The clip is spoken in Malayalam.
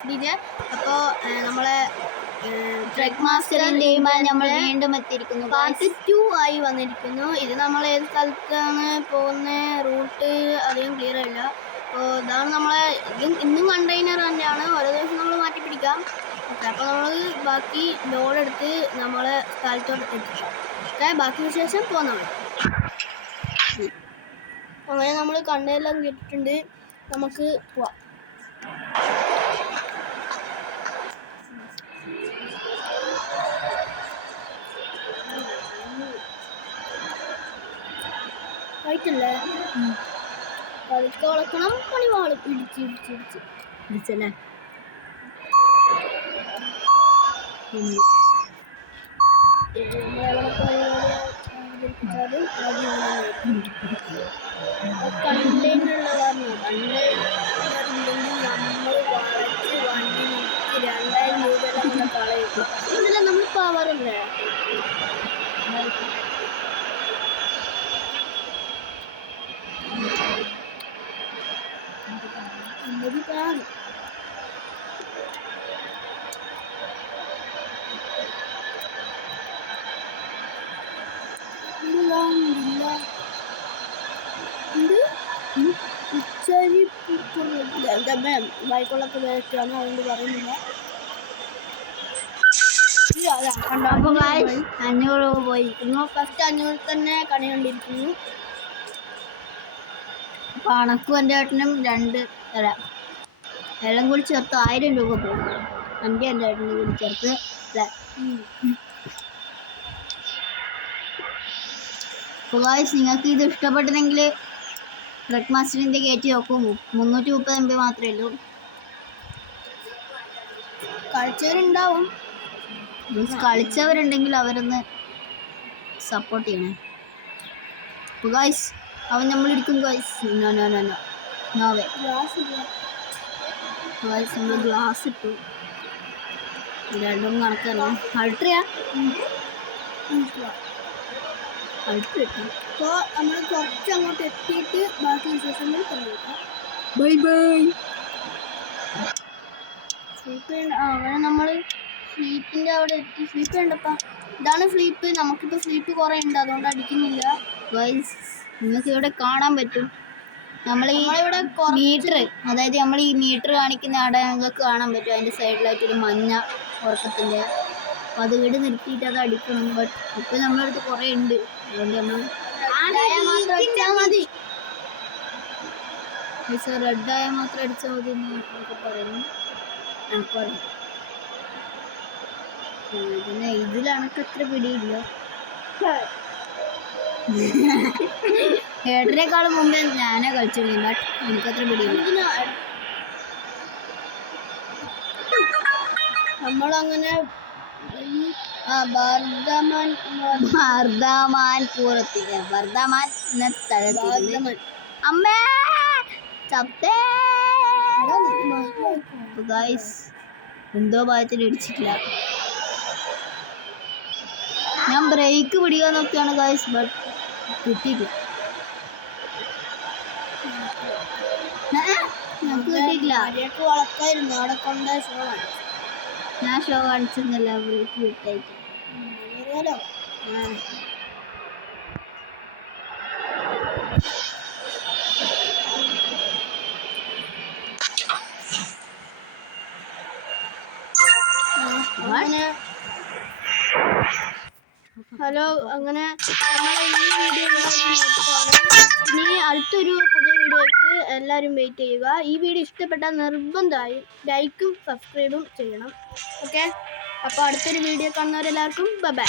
അപ്പോൾ നമ്മളെ ട്രെക്ക് മാസ്റ്ററിൻ്റെയും നമ്മൾ വീണ്ടും എത്തിയിരിക്കുന്നു. പാർട്ട് 2 ആയി വന്നിരിക്കുന്നു. ഇത് നമ്മൾ ഏത് സ്ഥലത്താണ് പോകുന്ന റൂട്ട് അധികം ക്ലിയർ അല്ല. അപ്പോൾ ഇതാണ് നമ്മളെ ഇന്നും കണ്ടെയ്നർ തന്നെയാണ്. ഓരോ ദിവസം നമ്മൾ മാറ്റി പിടിക്കാം. അപ്പോൾ നമ്മൾ ബാക്കി ലോഡ് എടുത്ത് നമ്മളെ സ്ഥലത്തോട്ട് എത്തിക്കാം. ബാക്കി വിശേഷം പോകാൻ അങ്ങനെ നമ്മൾ കണ്ടെയ്നെല്ലാം കേട്ടിട്ടുണ്ട്. നമുക്ക് പോവാം. ആയിട്ടല്ലേ കളിക്ക് വളക്കണം. പണി വാളും ഇടിച്ചല്ലേ. കണ്ടെയ്നറുള്ള കാരണം കണ്ടെയ്നറുണ്ടെങ്കിൽ നമ്മൾ വളച്ച് വണ്ടി 2000 രൂപ കളയും. ഇതെല്ലാം നമ്മൾ പവറല്ലേ. ബൈക്കുകളൊക്കെ വേറെയാണ്, അതുകൊണ്ട് പറയുന്നില്ല. 500 രൂപ പോയി. ഫസ്റ്റ് 500 തന്നെ കണി കണ്ടിരിക്കുന്നു. അപ്പോൾ അണക്കും എൻ്റെ ഏട്ടനും 2 തരാം. എല്ലാം കൂടി ചേർത്ത് 1000 രൂപ പോകും. എൻ്റെ ഏട്ടനും കൂടി ചേർത്ത് അല്ലേ. അപ്പോൾ ഗായ്സ്, നിങ്ങൾക്ക് ഇത് ഇഷ്ടപ്പെട്ടെങ്കിൽ ട്രെക്ക് മാസ്റ്ററിൻ്റെ കയറ്റി നോക്കും. 330 MB മാത്രമേ ഉള്ളൂ. കളിച്ചവരുണ്ടാവും. കളിച്ചവരുണ്ടെങ്കിൽ അവരൊന്ന് സപ്പോർട്ട് ചെയ്യണേ. അപ്പോൾ ഗായ്സ്, അവൻ നമ്മളിരിക്കും ഗായ്സ്. നോവേ ഗായ്സ്, നമ്മൾ ഗ്ലാസ് ഇട്ടു. രണ്ടും കണക്കല്ല. അൾട്രയാ അൾട്ര ഇട്ടു. അപ്പോൾ നമ്മൾ കുറച്ച് അങ്ങോട്ട് എത്തിയിട്ട് ബാക്കി വിശേഷങ്ങൾ കൊണ്ടുപോകാം. Bye bye. അങ്ങനെ നമ്മൾ സ്ലീപ്പിൻ്റെ അവിടെ എത്തി. സ്ലീപ്പ് ഉണ്ടപ്പാ. ഇതാണ് സ്ലീപ്പ്. നമുക്കിപ്പോൾ സ്ലീപ്പ് കുറേ ഉണ്ട്, അതുകൊണ്ട് അടിക്കുന്നില്ല. ഗൈസ്, നിങ്ങൾക്ക് ഇവിടെ കാണാൻ പറ്റും. നമ്മളിവിടെ മീറ്റർ, അതായത് നമ്മൾ ഈ മീറ്റർ കാണിക്കുന്ന അവിടെ നിങ്ങൾക്ക് കാണാൻ പറ്റും. അതിൻ്റെ സൈഡിലായിട്ടൊരു മഞ്ഞ ഉറക്കത്തിൻ്റെ. അപ്പോൾ അത് ഇവിടെ നിർത്തിയിട്ട് അത് അടിക്കണം. ബട്ട് ഇപ്പോൾ നമ്മുടെ അടുത്ത് കുറേ ഉണ്ട്, അതുകൊണ്ട് നമ്മൾ മതി. റെഡായ മാത്രം അടിച്ചാൽ മതി എന്നൊക്കെ പറയുന്നു. എനിക്കറിയാം. പിന്നെ ഇതിലണക്കത്ര പിടിയില്ല. ഏട്ടനേക്കാളും മുമ്പേ ഞാനാ കളിച്ചിരുന്നു. ബട്ട് എനിക്കത്ര പിടിയില്ല. നമ്മളങ്ങനെ അമ്മേ ചത്തേ. ഗൈസ്, എന്തോ ഭാഗത്തിൽ ഇടിച്ചിട്ടില്ല. ഞാൻ ബ്രേക്ക് പിടിക്കാൻ നോക്കിയാണ് ഗൈസ്, ബട്ട് കിട്ടിയില്ല. ഞങ്ങൾക്ക് കിട്ടിയിട്ടില്ല. ഞാൻ ഷോ കാണിച്ചെന്നല്ല, ബ്രേക്ക് കിട്ടായിട്ട്. ഹലോ, അങ്ങനെ ഇനി അടുത്തൊരു പുതിയ വീഡിയോയ്ക്ക് എല്ലാവരും വെയിറ്റ് ചെയ്യുക. ഈ വീഡിയോ ഇഷ്ടപ്പെട്ടാൽ നിർബന്ധമായും ലൈക്കും സബ്സ്ക്രൈബും ചെയ്യണം. ഓക്കെ, അപ്പോൾ അടുത്തൊരു വീഡിയോ കാണുന്നവരെല്ലാവർക്കും ബൈ ബൈ.